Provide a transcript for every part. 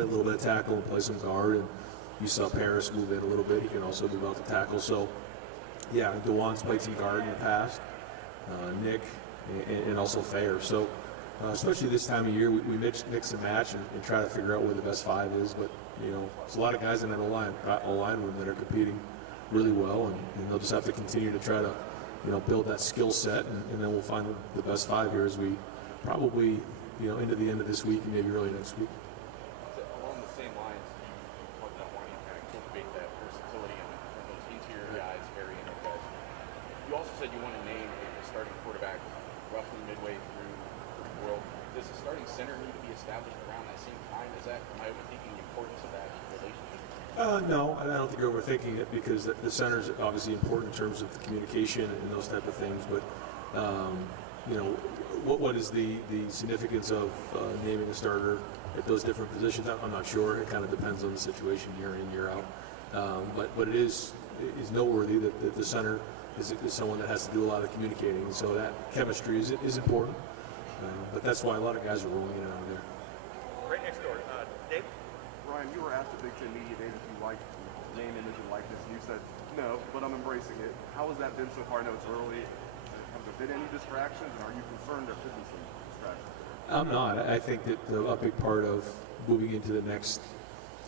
play a little bit of tackle and play some guard. And you saw Paris move in a little bit. He can also move out to tackle. So, yeah, Dawand's played some guard in the past. Nick and also Fair. So, especially this time of year, we mix and match and try to figure out where the best five is. But, there's a lot of guys in that O-line room that are competing really well, and they'll just have to continue to try to, build that skill set, and then we'll find the best five here as we probably, into the end of this week and maybe early next week. Along the same lines, you talked about wanting to kind of cultivate that versatility and those interior guys, very inner guys. You also said you want to name a starting quarterback roughly midway through the world. Does the starting center need to be established around that same time? Am I overthinking the importance of that relationship? No, I don't think you're overthinking it, because the center is obviously important in terms of the communication and those type of things. But what is the significance of naming a starter at those different positions? I'm not sure. It kind of depends on the situation year in, year out. But it is noteworthy that the center is someone that has to do a lot of communicating, and so that chemistry is important. But that's why a lot of guys are rolling in and out of there. Right next door, Dave. Ryan, you were asked at Big Ten Media Day if you liked name, image, and likeness, and you said no, but I'm embracing it. How has that been so far? I know it's early. Have there been any distractions, and are you concerned there could be some distractions? I'm not. I think that a big part of moving into the next,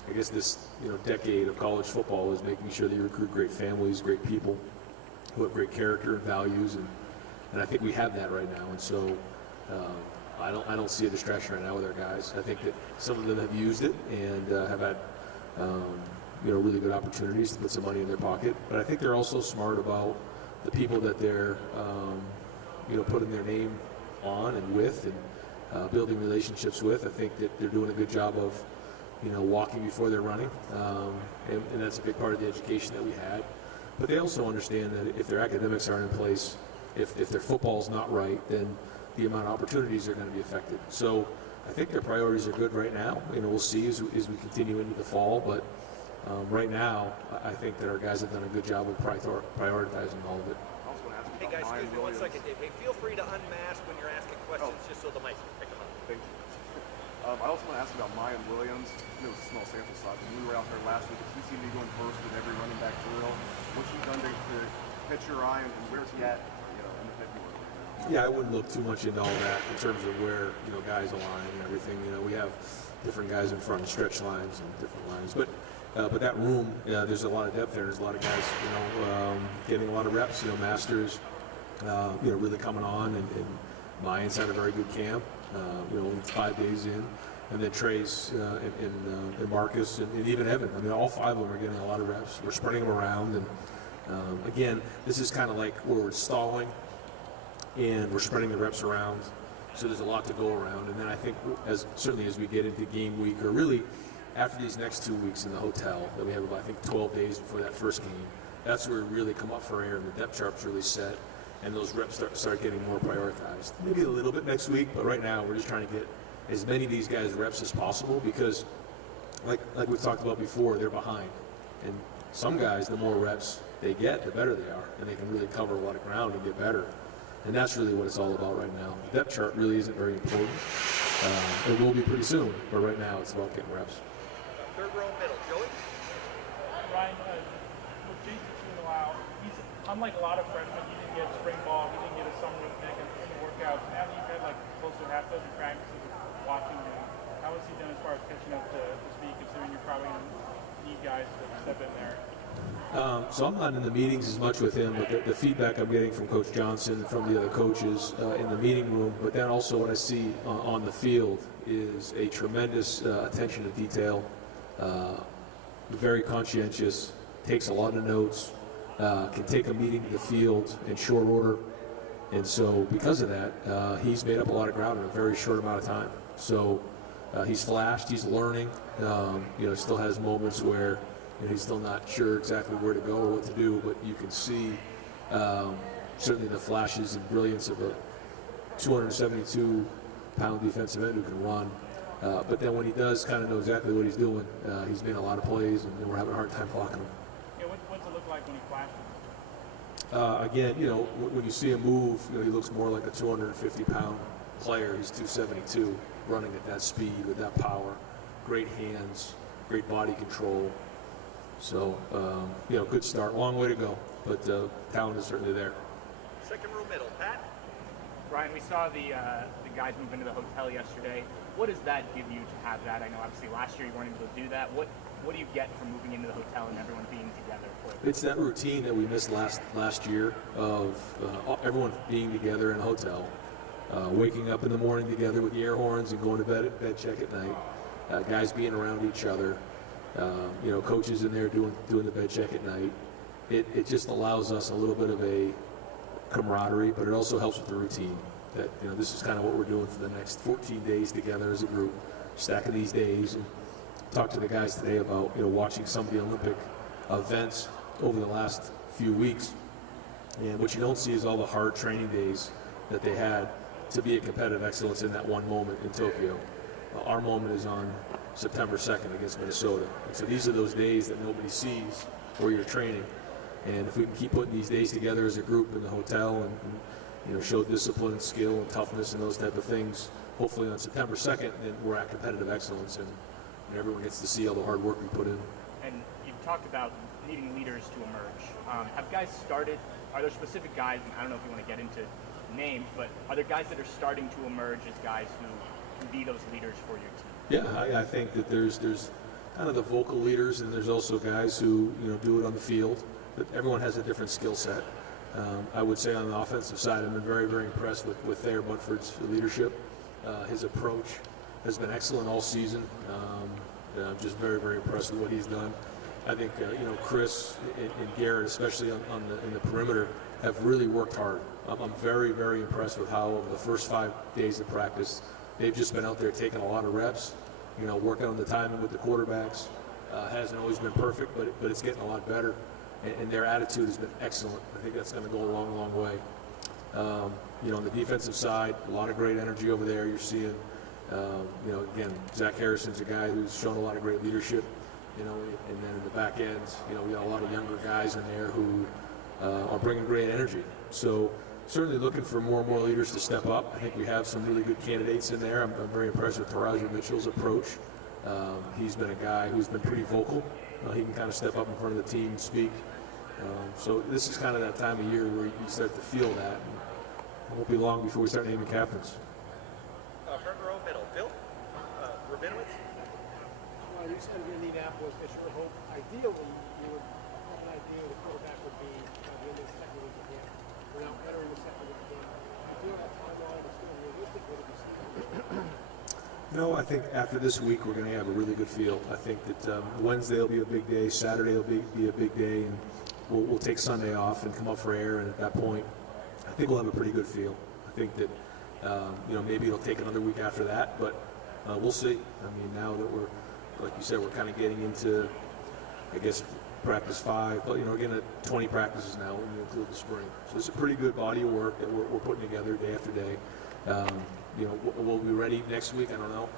I guess, this decade of college football is making sure that you recruit great families, great people who have great character and values, and I think we have that right now. And so I don't see a distraction right now with our guys. I think that some of them have used it and have had really good opportunities to put some money in their pocket. But I think they're also smart about the people that they're putting their name on and with, and building relationships with. I think that they're doing a good job of walking before they're running, and that's a big part of the education that we had. But they also understand that if their academics aren't in place, if their football's not right, then the amount of opportunities are going to be affected. So I think their priorities are good right now. We'll see as we continue into the fall. But right now, I think that our guys have done a good job of prioritizing all of it. Hey guys, excuse me 1 second, Dave. Hey, feel free to unmask when you're asking questions, just so the mic can pick them up. Thank you. I also want to ask about Mayan Williams. I know it was a small sample size. When we were out there last week, he seemed to be going first with every running back drill. What's he done to catch your eye, and where's he at in the February? Yeah, I wouldn't look too much into all that in terms of where guys align and everything. We have different guys in front, stretch lines and different lines. But that room, there's a lot of depth there. There's a lot of guys, getting a lot of reps. Masters, really coming on, and Mayan's had a very good camp. Only 5 days in, and then Trace and Marcus and even Evan. I mean, all 5 of them are getting a lot of reps. We're spreading them around, and again, this is kind of like where we're stalling, and we're spreading the reps around. So there's a lot to go around, and then I think certainly as we get into game week, or really after these next 2 weeks in the hotel, that we have about 12 days before that first game. That's where we really come up for air, and the depth chart's really set. And those reps start getting more prioritized. Maybe a little bit next week, but right now we're just trying to get as many of these guys reps as possible, because like we've talked about before, they're behind. And some guys, the more reps they get, the better they are, and they can really cover a lot of ground and get better. And that's really what it's all about right now. The depth chart really isn't very important. It will be pretty soon, but right now it's about getting reps. Third row middle, Joey. Ryan, with Tuimoloau, he's unlike a lot of freshmen. He didn't get spring ball, he didn't get a summer with Nick in the workouts. Now that you've had close to half dozen practices of watching him, how has he done as far as catching up to speed, considering you're probably going to need guys to step in there? So I'm not in the meetings as much with him, but the feedback I'm getting from Coach Johnson, from the other coaches in the meeting room, but then also what I see on the field is a tremendous attention to detail, very conscientious, takes a lot of notes, can take a meeting to the field in short order. And so because of that, he's made up a lot of ground in a very short amount of time. So he's flashed, he's learning, still has moments where he's still not sure exactly where to go or what to do, but you can see certainly the flashes and brilliance of a 272-pound defensive end who can run. But then when he does kind of know exactly what he's doing, he's made a lot of plays, and we're having a hard time blocking him. Yeah, what's it look like when he flashes? Again, when you see him move, he looks more like a 250-pound player. He's 272, running at that speed with that power. great hands, great body control. So, good start. Long way to go, but talent is certainly there. Second row middle, Pat. Ryan, we saw the guys move into the hotel yesterday. What does that give you to have that? I know obviously last year you weren't able to do that. What do you get from moving into the hotel and everyone being together? It's that routine that we missed last year of everyone being together in a hotel, waking up in the morning together with the air horns and going to bed check at night, guys being around each other, coaches in there doing the bed check at night. It just allows us a little bit of a camaraderie, but it also helps with the routine. That this is kind of what we're doing for the next 14 days together as a group, stacking these days. And talked to the guys today about watching some of the Olympic events over the last few weeks, and what you don't see is all the hard training days that they had to be at competitive excellence in that one moment in Tokyo. Our moment is on September 2nd against Minnesota, and so these are those days that nobody sees where you're training. And if we can keep putting these days together as a group in the hotel and show discipline, skill, and toughness and those type of things, hopefully on September 2nd, then we're at competitive excellence and everyone gets to see all the hard work we put in. And you've talked about needing leaders to emerge. Have guys started? Are there specific guys? And I don't know if you want to get into names, but are there guys that are starting to emerge as guys who can be those leaders for your team? Yeah, I think that there's kind of the vocal leaders, and there's also guys who do it on the field. But everyone has a different skill set. I would say on the offensive side, I've been very, very impressed with Thayer Bunford's leadership. His approach has been excellent all season. I'm just very, very impressed with what he's done. I think Chris and Garrett, especially in the perimeter, have really worked hard. I'm very, very impressed with how over the first 5 days of practice, they've just been out there taking a lot of reps, working on the timing with the quarterbacks. Hasn't always been perfect, but it's getting a lot better. And their attitude has been excellent. I think that's going to go a long, long way. On the defensive side, a lot of great energy over there. You're seeing, again, Zach Harrison's a guy who's shown a lot of great leadership. And then in the back end, we got a lot of younger guys in there who are bringing great energy. So certainly looking for more and more leaders to step up. I think we have some really good candidates in there. I'm very impressed with Taraji Mitchell's approach. He's been a guy who's been pretty vocal. He can kind of step up in front of the team and speak. So this is kind of that time of year where you start to feel that. It won't be long before we start naming captains. Front row middle, Bill. Rabinowitz. Well, you said in Indianapolis that your hope, ideally, you would have an idea the quarterback would be by the end of the second week of camp. We're now entering the second week of camp. Do you feel that timeline is still realistic? Would it be steep? No, I think after this week we're going to have a really good feel. I think that Wednesday will be a big day, Saturday will be a big day, and we'll take Sunday off and come up for air. And at that point, I think we'll have a pretty good feel. I think that maybe it'll take another week after that, but we'll see. I mean, now that we're, like you said, we're kind of getting into, I guess, practice 5. But we're getting at 20 practices now when you include the spring. So it's a pretty good body of work that we're putting together day after day. Will we be ready next week? I don't know,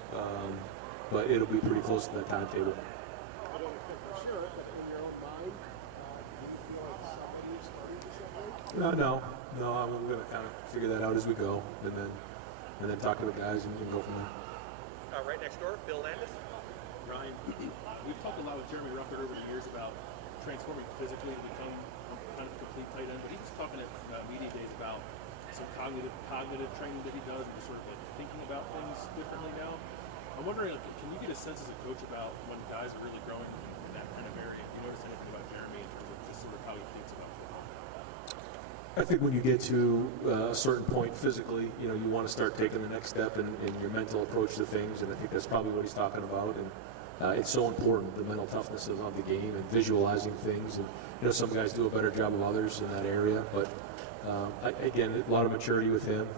but it'll be pretty close to that timetable. I don't expect for sure, but in your own mind, do you feel like somebody is starting to separate? No. I'm going to kind of figure that out as we go, and then talk to the guys and go from there. Right next door, Bill Landis. Ryan, we've talked a lot with Jeremy Ruckert over the years about transforming physically to become kind of a complete tight end, but he was talking at media days about some cognitive training that he does and just sort of like thinking about things differently now. I'm wondering, can you get a sense as a coach about when guys are really growing in that kind of area? If you notice anything about Jeremy in terms of just sort of how he thinks about football? I think when you get to a certain point physically, you want to start taking the next step in your mental approach to things, and I think that's probably what he's talking about. And it's so important, the mental toughness of the game and visualizing things. And some guys do a better job of others in that area, but again, a lot of maturity with him.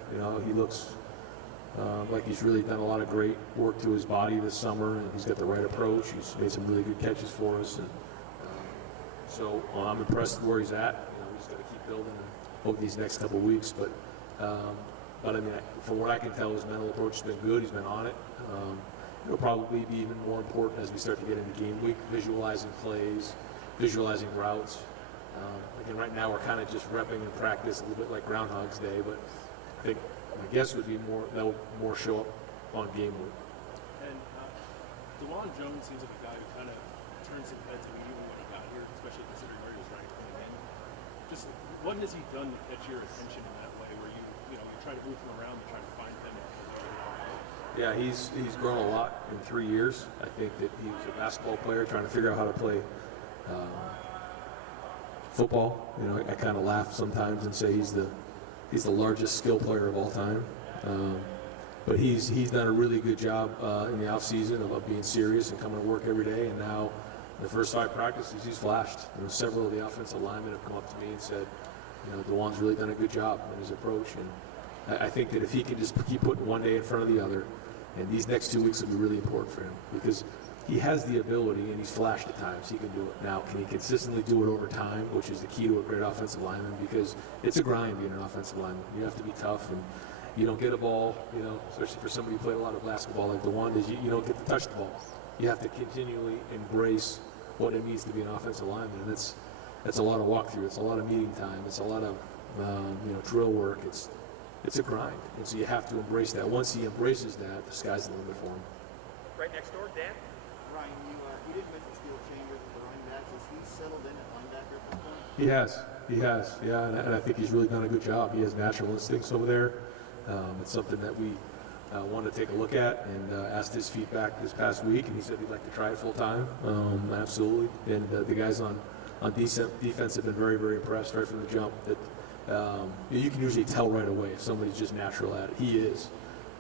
He looks like he's really done a lot of great work to his body this summer, and he's got the right approach. He's made some really good catches for us, and so I'm impressed with where he's at. We just got to keep building over these next couple of weeks, but I mean, from what I can tell, his mental approach has been good. He's been on it. It'll probably be even more important as we start to get into game week, visualizing plays, visualizing routes. Again, right now we're kind of just repping in practice, a little bit like Groundhog's Day, but I think my guess would be that would more show up on game week. And the Dawand Jones seems like a guy who kind of turned some heads immediately when he got here, especially considering where he was ranked coming in. Just what has he done to catch your attention in that way, where you try to move him around and try to find him? Yeah, he's grown a lot in 3 years. I think that he was a basketball player trying to figure out how to play football. I kind of laugh sometimes and say he's the largest skill player of all time. But he's done a really good job in the off season of being serious and coming to work every day. And now, the first 5 practices, he's flashed. Several of the offensive linemen have come up to me and said, Dawand's really done a good job in his approach. And I think that if he can just keep putting one day in front of the other, and these next 2 weeks will be really important for him because he has the ability and he's flashed at times. He can do it. Now, can he consistently do it over time, which is the key to a great offensive lineman, because it's a grind being an offensive lineman. You have to be tough, and you don't get a ball, especially for somebody who played a lot of basketball like Dawand is, you don't get to touch the ball. You have to continually embrace what it means to be an offensive lineman, and that's a lot of walkthrough. It's a lot of meeting time. It's a lot of drill work. It's a grind, and so you have to embrace that. Once he embraces that, the sky's the limit for him. Right next door, Dan. Ryan, you did mention Steel Chambers as the running back. Has he settled in at linebacker at this point? He has, yeah, and I think he's really done a good job. He has natural instincts over there. It's something that we wanted to take a look at and asked his feedback this past week, and he said he'd like to try it full time. Absolutely, and the guys on defense have been very, very impressed right from the jump. That you can usually tell right away if somebody's just natural at it. He is,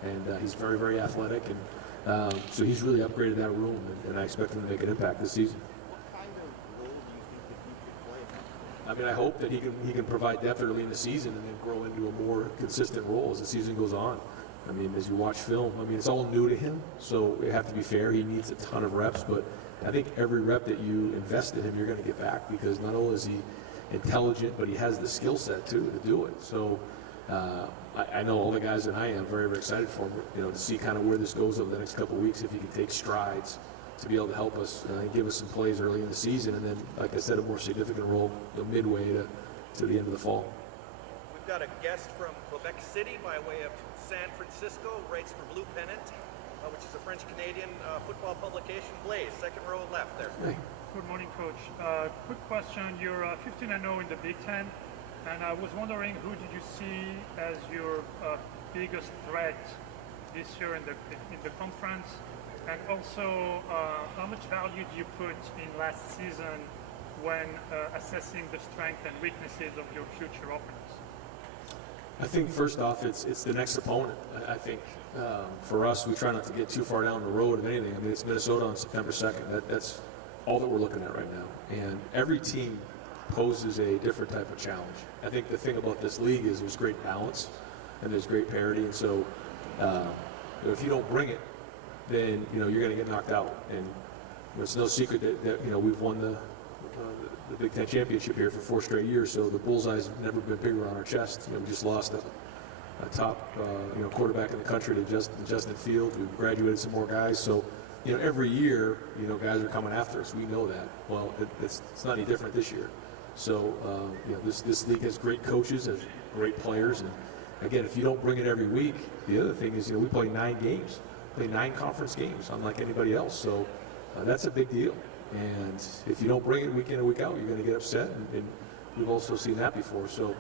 and he's very, very athletic, and so he's really upgraded that room, and I expect him to make an impact this season. What kind of role do you think that he could play? I mean, I hope that he can provide depth early in the season and then grow into a more consistent role as the season goes on. I mean, as you watch film, it's all new to him, so we have to be fair. He needs a ton of reps, but I think every rep that you invest in him, you're going to get back, because not only is he intelligent, but he has the skill set too to do it. So I know all the guys, and I am very, very excited for him, to see kind of where this goes over the next couple of weeks, if he can take strides to be able to help us and give us some plays early in the season, and then, like I said, a more significant role midway to the end of the fall. We've got a guest from Quebec City by way of San Francisco, writes for Blue Pennant, which is a French-Canadian football publication. Blaze, second row left there. Hey. Good morning, Coach. Quick question. You're 15-0 in the Big Ten, and I was wondering, who did you see as your biggest threat this year in the conference? And also, how much value do you put in last season when assessing the strengths and weaknesses of your future opponents? I think first off, it's the next opponent. I think for us, we try not to get too far down the road of anything. It's Minnesota on September 2nd. That's all that we're looking at right now. And every team poses a different type of challenge. I think the thing about this league is there's great balance and there's great parity. And so if you don't bring it, then you're going to get knocked out. And it's no secret that we've won the Big Ten championship here for 4 straight years. So the bullseye's never been bigger on our chest. We just lost a top quarterback in the country to Justin Fields. We've graduated some more guys. So every year guys are coming after us. We know that. Well, it's not any different this year. So this league has great coaches, has great players, and again, if you don't bring it every week, the other thing is we play 9 games. Play 9 conference games, unlike anybody else. So that's a big deal. And if you don't bring it week in and week out, you're going to get upset. And we've also seen that before. So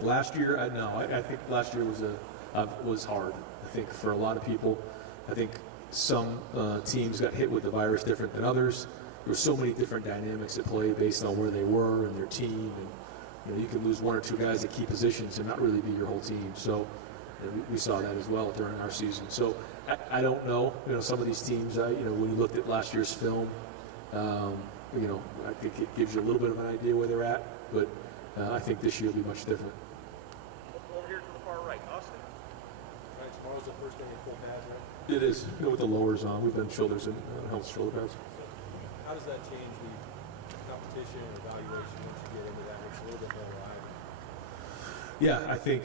last year, I think last year was hard. I think for a lot of people, I think some teams got hit with the virus different than others. There were so many different dynamics at play based on where they were and their team. And you can lose 1 or 2 guys at key positions and not really be your whole team. So. We saw that as well during our season. So I don't know. Some of these teams, when you looked at last year's film, I think it gives you a little bit of an idea where they're at. But I think this year will be much different. Over here to the far right, Austin. Right, tomorrow's the first day in full pads, right? It is. With the lowers on, we've been shoulders and helmet shoulder pads. How does that change the competition or evaluation once you get into that? It's a little bit more alive. Yeah, I think,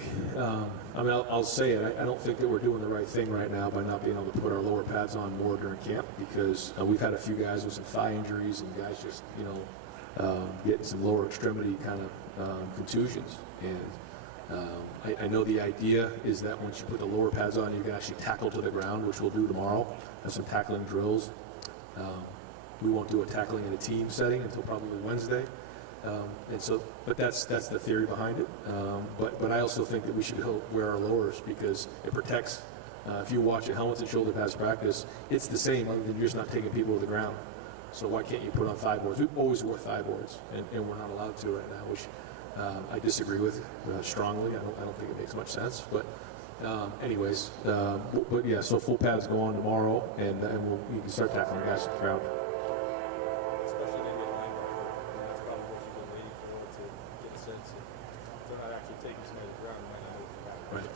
I'll say it. I don't think that we're doing the right thing right now by not being able to put our lower pads on more during camp, because we've had a few guys with some thigh injuries and guys just, getting some lower extremity kind of contusions. And I know the idea is that once you put the lower pads on, you can actually tackle to the ground, which we'll do tomorrow. Have some tackling drills. We won't do a tackling in a team setting until probably Wednesday. But that's the theory behind it. But I also think that we should wear our lowers because it protects. If you watch a helmets and shoulder pads practice, it's the same other than you're just not taking people to the ground. So why can't you put on thigh boards? We've always wore thigh boards, and we're not allowed to right now, which I disagree with strongly. I don't think it makes much sense. But anyways, but yeah, so full pads go on tomorrow, and you can start tackling guys to the ground. Especially maybe at linebacker. That's probably what you've been waiting for to get a sense. And if they're not actually taking somebody to the ground, you might not know what they're at. Right.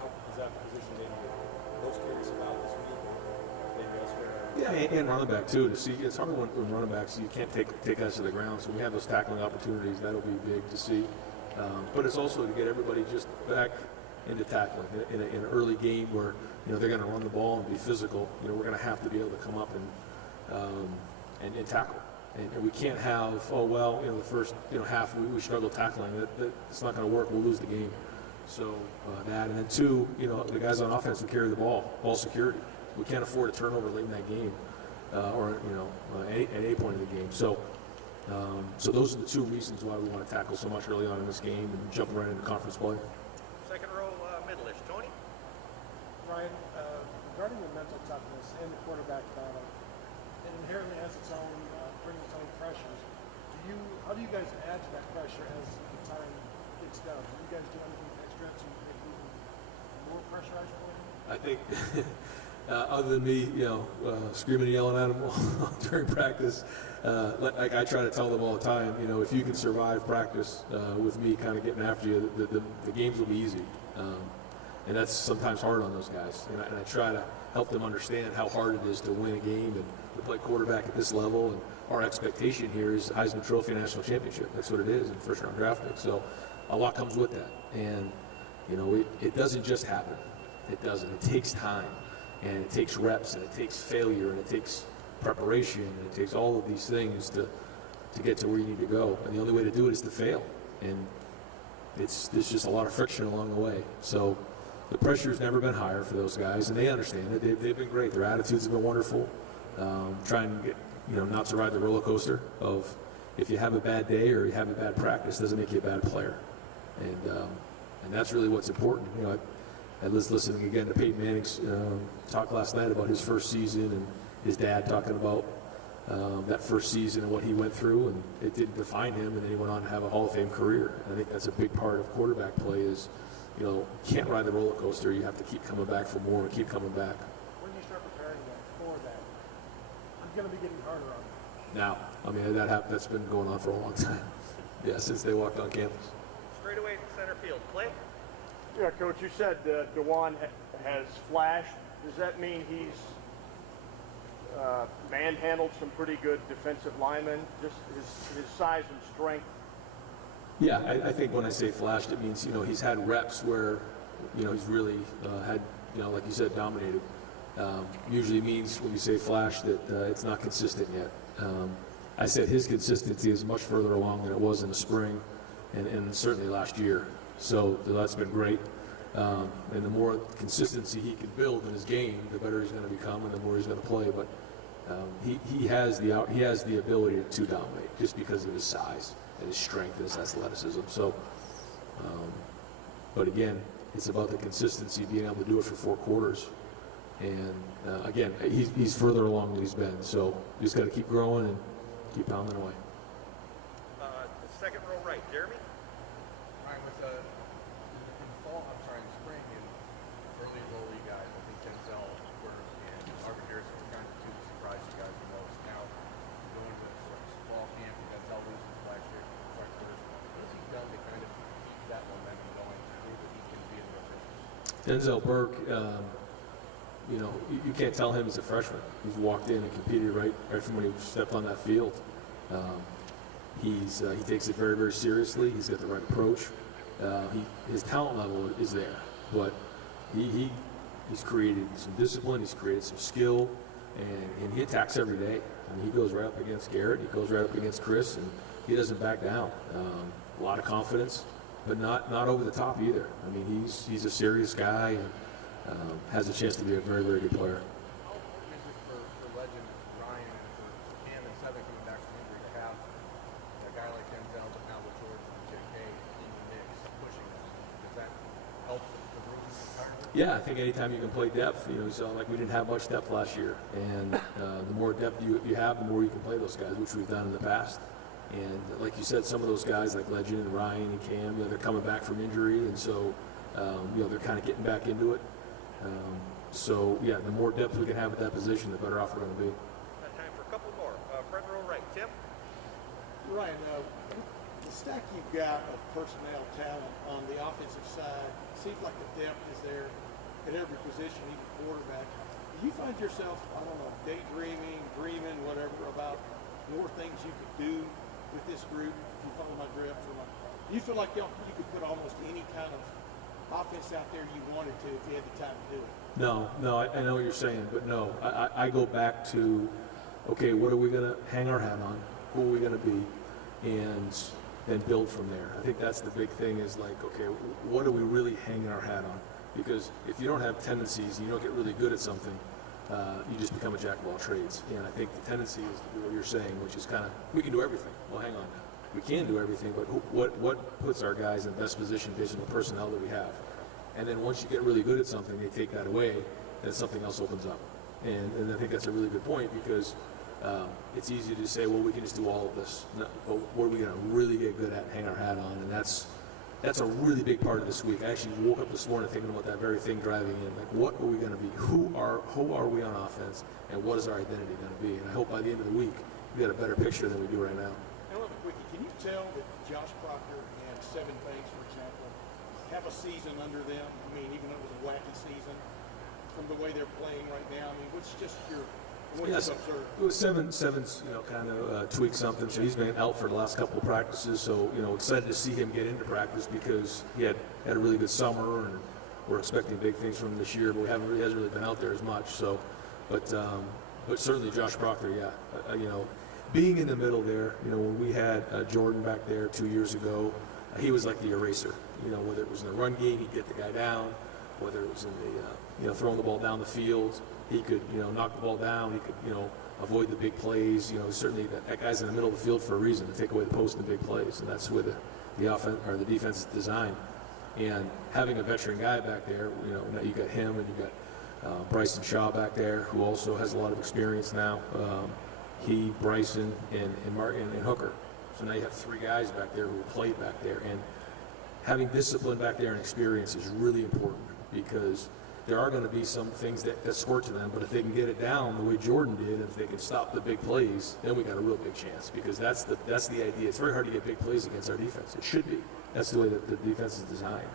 How is that position maybe you're most curious about this week or maybe elsewhere? Yeah, and running back too. To see, it's hard when running backs you can't take guys to the ground. So we have those tackling opportunities. That'll be big to see. But it's also to get everybody just back into tackling in an early game where they're going to run the ball and be physical. We're going to have to be able to come up and tackle. And we can't have the first half we struggle tackling. It's not going to work. We'll lose the game. So that, and then two, the guys on offense will carry the ball security. We can't afford a turnover late in that game, or at any point in the game. So those are the two reasons why we want to tackle so much early on in this game and jumping right into conference play. Second row, middle-ish. Tony? Ryan, regarding the mental toughness and the quarterback battle, it inherently has its own, brings its own pressures. How do you guys add to that pressure as the time gets done? Do you guys do anything extra to make it even more pressurized for you? I think, other than me, screaming and yelling at them during practice, like I try to tell them all the time, if you can survive practice with me kind of getting after you, the games will be easy. And that's sometimes hard on those guys. And I try to help them understand how hard it is to win a game and to play quarterback at this level. And our expectation here is Heisman Trophy National Championship. That's what it is in first-round draft pick. So a lot comes with that. And, it doesn't just happen. It doesn't. It takes time. And it takes reps, and it takes failure, and it takes preparation, and it takes all of these things to get to where you need to go. And the only way to do it is to fail. And there's just a lot of friction along the way. So the pressure's never been higher for those guys, and they understand it. They've been great. Their attitudes have been wonderful. Trying to get, not to ride the roller coaster of if you have a bad day or you have a bad practice, doesn't make you a bad player. And that's really what's important. I was listening again to Peyton Manning's talk last night about his first season and his dad talking about that first season and what he went through, and it didn't define him, and then he went on to have a Hall of Fame career. And I think that's a big part of quarterback play is, you can't ride the roller coaster. You have to keep coming back for more and keep coming back. When do you start preparing for that? I'm going to be getting harder on you. Now, that's been going on for a long time. Yeah, since they walked on campus. Straight away to center field. Clay? Yeah, Coach, you said Dawand has flashed. Does that mean he's manhandled some pretty good defensive linemen? Just his size and strength. Yeah, I think when I say flashed, it means, he's had reps where, he's really had, like you said, dominated. Usually means when you say flash that it's not consistent yet. I said his consistency is much further along than it was in the spring and certainly last year. So that's been great. And the more consistency he can build in his game, the better he's going to become and the more he's going to play. But he has the ability to dominate just because of his size and his strength and his athleticism. So, but again, it's about the consistency, being able to do it for 4 quarters. And again, he's further along than he's been. So you just got to keep growing and keep pounding away. Second row right. Jeremy? Ryan, in spring and early low league guys, I think Denzel, Burke, and Marvin Harrison were kind of the two that surprised you guys the most. Now, going to fall camp and Denzel loses last year, what has he done to kind of keep that momentum going to prove that he can be in the rotation? Denzel Burke, you can't tell him he's a freshman. He's walked in and competed right from when he stepped on that field. He takes it very, very seriously. He's got the right approach. His talent level is there, but he's created some discipline. He's created some skill, and he attacks every day. He goes right up against Garrett. He goes right up against Chris, and he doesn't back down. A lot of confidence, but not over the top either. I mean, he's a serious guy and has a chance to be a very, very good player. How important is it for Legend Ryan and for Cam and Seven coming back from injury to have a guy like Denzel, but now with Jordan and JK in the mix, pushing them? Does that help the room entirely? Yeah, I think anytime you can play depth, you know, so like we didn't have much depth last year, and the more depth you have, the more you can play those guys, which we've done in the past. And like you said, some of those guys like Legend and Ryan and Cam, you know, they're coming back from injury, and so you know, they're kind of getting back into it. So yeah, the more depth we can have at that position, the better off we're going to be. Got time for a couple more. Front row right, Tim. Ryan, the stack you've got of personnel talent on the offensive side, seems like the depth is there at every position, even quarterback. Do you find yourself, I don't know, daydreaming, dreaming, whatever, about more things you could do with this group? If you follow my drift, do you feel like you could put almost any kind of offense out there you wanted to if you had the time to do it? No, I know what you're saying, but no, I go back to, okay, what are we going to hang our hat on? Who are we going to be? And then build from there. I think that's the big thing is like, okay, what are we really hanging our hat on? Because if you don't have tendencies and you don't get really good at something, you just become a jack of all trades. And I think the tendency is to do what you're saying, which is kind of, we can do everything. Well, hang on. We can do everything, but what puts our guys in the best position based on the personnel that we have? And then once you get really good at something, they take that away, then something else opens up. And I think that's a really good point because it's easy to say, well, we can just do all of this. No, but what are we going to really get good at, hang our hat on? And that's a really big part of this week. I actually woke up this morning thinking about that very thing driving in. Like, what are we going to be? Who are we on offense? And what is our identity going to be? And I hope by the end of the week, we got a better picture than we do right now. And look, Quickie, can you tell that Josh Proctor and Seven Banks, for example, have a season under them? I mean, even though it was a wacky season, from the way they're playing right now, I mean, what's just your what Yes, you've observed? it was Seven's, you know, kind of tweaked something, so he's been out for the last couple of practices. So, you know, excited to see him get into practice because he had a really good summer, and we're expecting big things from him this year. But he hasn't really been out there as much. So, but certainly Josh Proctor, yeah, you know, being in the middle there. You know, when we had Jordan back there 2 years ago, he was like the eraser. You know, whether it was in the run game, he'd get the guy down. Whether it was in the you know, throwing the ball down the field, he could, you know, knock the ball down. He could, you know, avoid the big plays. You know, certainly that guy's in the middle of the field for a reason, to take away the post and the big plays, and that's where the offense or the defense is designed. And having a veteran guy back there, you know, now you got him and you got Bryson Shaw back there, who also has a lot of experience now. He, Bryson, and Martin and Hooker. So now you have three guys back there who played back there, and having discipline back there and experience is really important because there are going to be some things that squirt to them, but if they can get it down the way Jordan did, and if they can stop the big plays, then we got a real big chance because that's the idea. It's very hard to get big plays against our defense. It should be. That's the way that the defense is designed.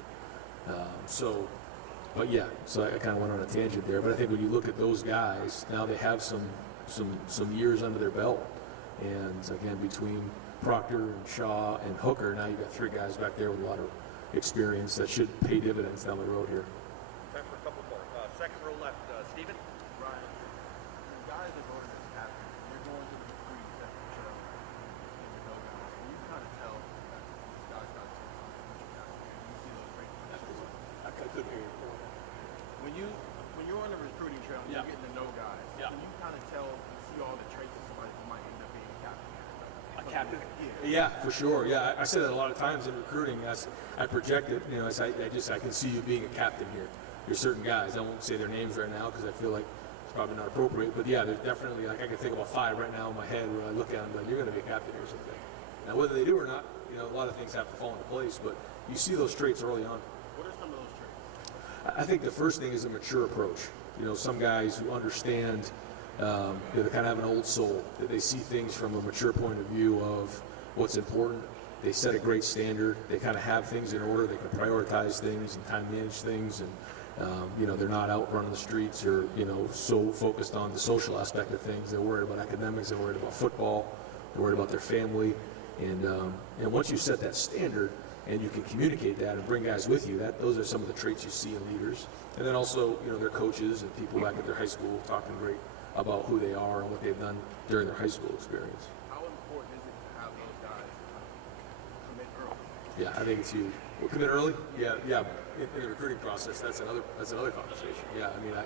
But yeah, so I kind of went on a tangent there, but I think when you look at those guys, now they have some years under their belt, and again, between Proctor and Shaw and Hooker, now you've got three guys back there with a lot of experience that should pay dividends down the road here. Time for a couple more. Second row left, Stephen. Ryan, the guys that voted as captain, you're going to the recruiting second show in the dugout. You kind of tell that these guys got to you see those traits. I couldn't hear you. When you're on the recruiting trail and Yeah. you're getting to know guys, Yeah. can you kind of tell and see all the traits of somebody who might end up being a captain? A captain? Yeah, for sure. Yeah, I say that a lot of times in recruiting. As I project it, you know, as I can see you being a captain here. There's certain guys. I won't say their names right now because I feel like it's probably not appropriate. But yeah, there's definitely, like, I can think about 5 right now in my head where I look at them and you're going to be a captain here someday. Now, whether they do or not, you know, a lot of things have to fall into place. But you see those traits early on. What are some of those traits? I think the first thing is a mature approach. You know, some guys who understand, you know, they kind of have an old soul, that they see things from a mature point of view of what's important. They set a great standard. They kind of have things in order. They can prioritize things and time manage things. And, you know, they're not out running the streets or, you know, so focused on the social aspect of things. They're worried about academics. They're worried about football. They're worried about their family. And once you set that standard, and you can communicate that and bring guys with you, those are some of the traits you see in leaders. And then also, you know, their coaches and people back at their high school talking great about who they are and what they've done during their high school experience. How important is it to have those guys commit early? Yeah, I think it's huge. We'll commit early? Yeah. In the recruiting process, that's another conversation. Yeah, I mean, I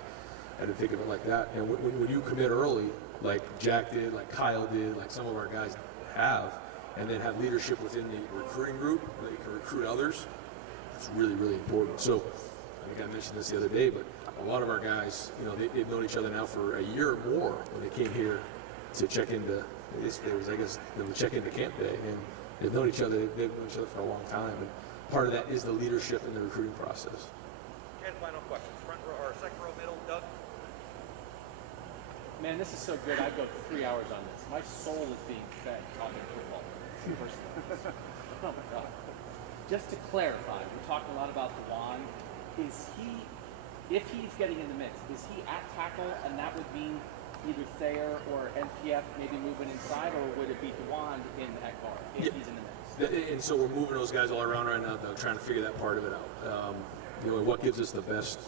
didn't think of it like that. And when you commit early, like Jack did, like Kyle did, like some of our guys have, and then have leadership within the recruiting group, that you can recruit others, it's really, really important. So I think I mentioned this the other day, but a lot of our guys, you know, they've known each other now for a year or more when they came here to check into, I guess they would check into camp day, and they've known each other for a long time. And part of that is the leadership in the recruiting process. And final questions, front row or second row middle, Doug? Man, this is so good. I go 3 hours on this. My soul is being fed talking football. Oh my God. Just to clarify, we're talking a lot about Dawand. Is he, if he's getting in the mix, is he at tackle, and that would mean either Thayer or NPF maybe moving inside, or would it be Dawand in at guard if he's in the mix? And so we're moving those guys all around right now, though, trying to figure that part of it out. You know, what gives us the best,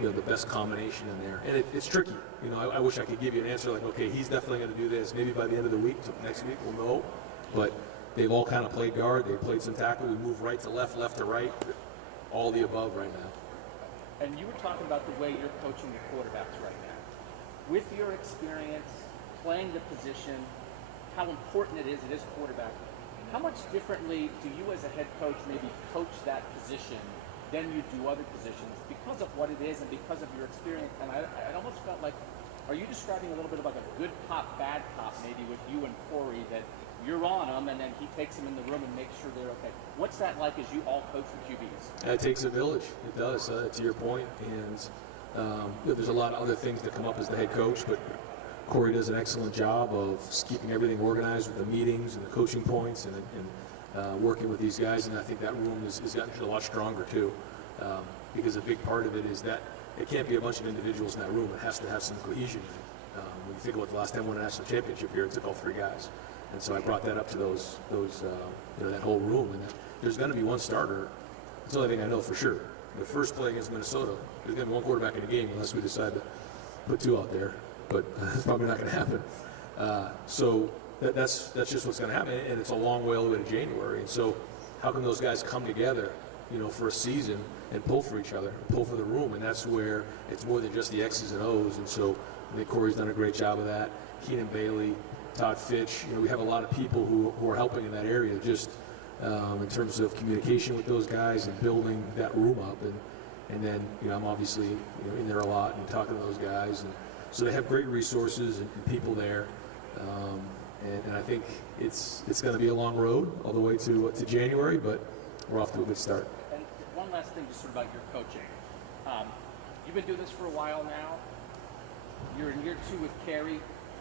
the best combination in there. And it's tricky. You know, I wish I could give you an answer like, okay, he's definitely going to do this. Maybe by the end of the week, so next week, we'll know. But they've all kind of played guard. They played some tackle. We move right to left, left to right. All the above right now. And you were talking about the way you're coaching the quarterbacks right now. With your experience playing the position, how important it is quarterback. How much differently do you as a head coach maybe coach that position than you do other positions because of what it is and because of your experience? And I almost felt like, are you describing a little bit of like a good cop, bad cop maybe with you and Corey, that you're on them and then he takes them in the room and makes sure they're okay? What's that like as you all coach the QBs? It takes a village. It does, to your point. And there's a lot of other things that come up as the head coach, but Corey does an excellent job of keeping everything organized with the meetings and the coaching points and working with these guys. And I think that room has gotten a lot stronger too, because a big part of it is that it can't be a bunch of individuals in that room. It has to have some cohesion in it. When you think about the last time we won a national championship here, it took all three guys. And so I brought that up to that whole room. And there's going to be one starter. That's the only thing I know for sure. The first play against Minnesota, there's going to be one quarterback in the game unless we decide to put two out there. But it's probably not going to happen. So that's just what's going to happen. And it's a long way all the way to January. And so how can those guys come together, for a season and pull for each other, pull for the room? And that's where it's more than just the X's and O's. And so I think Corey's done a great job of that. Keenan Bailey, Todd Fitch, we have a lot of people who are helping in that area, just in terms of communication with those guys and building that room up. And then, I'm obviously, in there a lot and talking to those guys. And so they have great resources and people there. And I think it's going to be a long road all the way to January, but we're off to a good start. And one last thing, just sort of about your coaching. You've been doing this for a while now. You're in year 2 with Carey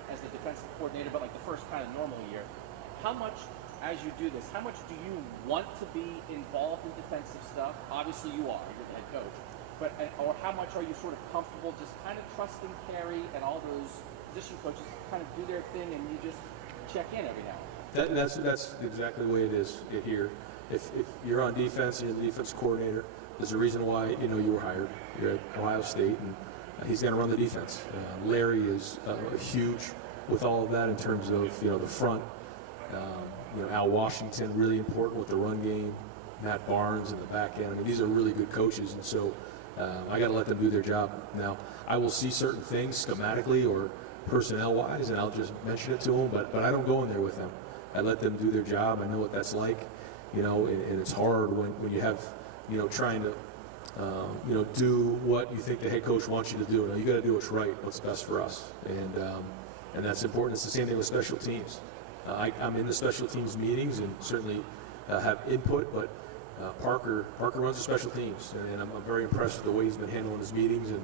as the defensive coordinator, but like the first kind of normal year. How much, as you do this, how much do you want to be involved in defensive stuff? Obviously you are, you're the head coach. But, or how much are you sort of comfortable just kind of trusting Carey and all those position coaches to kind of do their thing and you just check in every now and then? That's exactly the way it is here. If you're on defense and you're the defense coordinator, there's a reason why you were hired. You're at Ohio State, and he's going to run the defense. Larry is huge with all of that in terms of the front. Al Washington, really important with the run game. Matt Barnes in the back end. I mean, these are really good coaches, and so I got to let them do their job. Now, I will see certain things schematically or personnel-wise, and I'll just mention it to them, but I don't go in there with them. I let them do their job. I know what that's like, and it's hard when you have, trying to, do what you think the head coach wants you to do. You got to do what's right, what's best for us, and that's important. It's the same thing with special teams. I'm in the special teams meetings and certainly have input, but Parker runs the special teams, and I'm very impressed with the way he's been handling his meetings and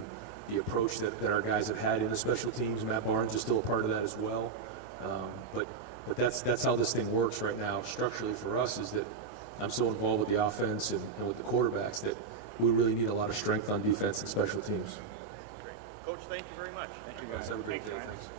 the approach that our guys have had in the special teams. Matt Barnes is still a part of that as well. But that's how this thing works right now structurally for us, is that I'm so involved with the offense and with the quarterbacks that we really need a lot of strength on defense and special teams. Great. Coach, thank you very much. Thank you guys. Have a great day. Thanks.